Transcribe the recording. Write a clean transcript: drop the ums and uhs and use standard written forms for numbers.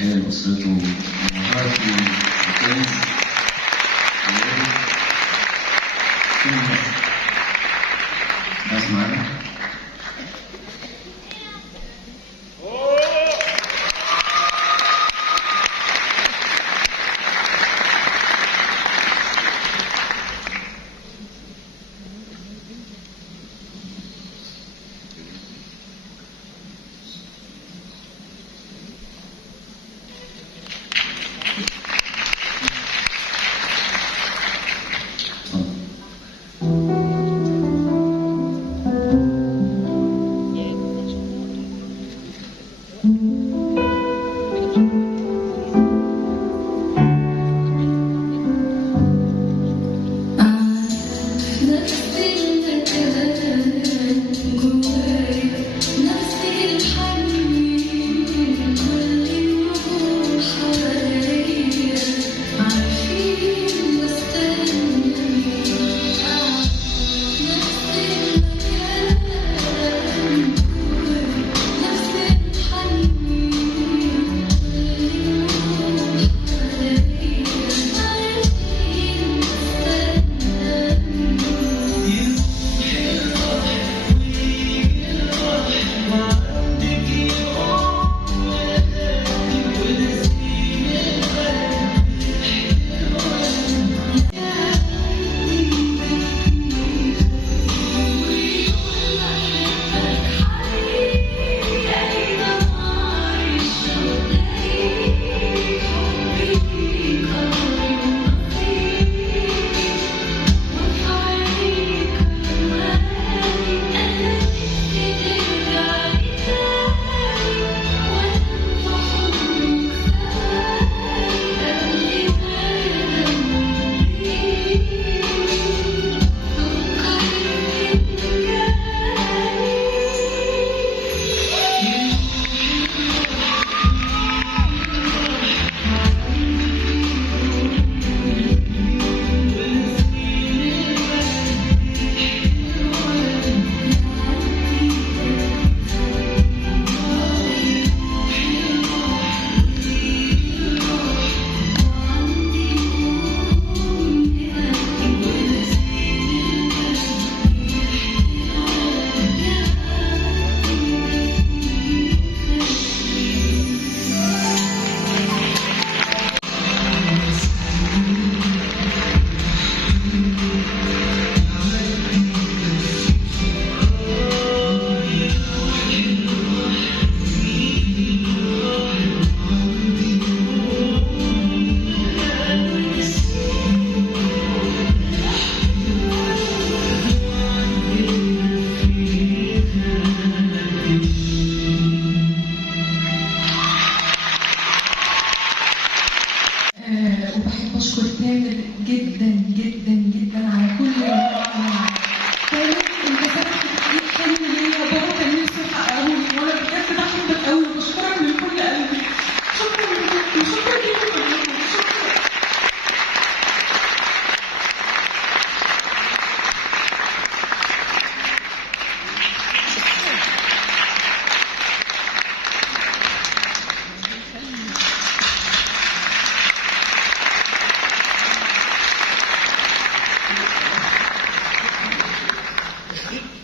تحية لأسرته ومهارته وكنز كل الناس معانا. وبحب اشكر تامر جدا جدا جدا على كل المعلومات. تامر انت سبب تحقيق حلم ليا بابا كان نفسه يحققه لي، وانا بجد بحبك قوي وبشكرك من كل قلبي. شكرا ليكم، شكرا ليكم كلكم، شكرا. Thank you.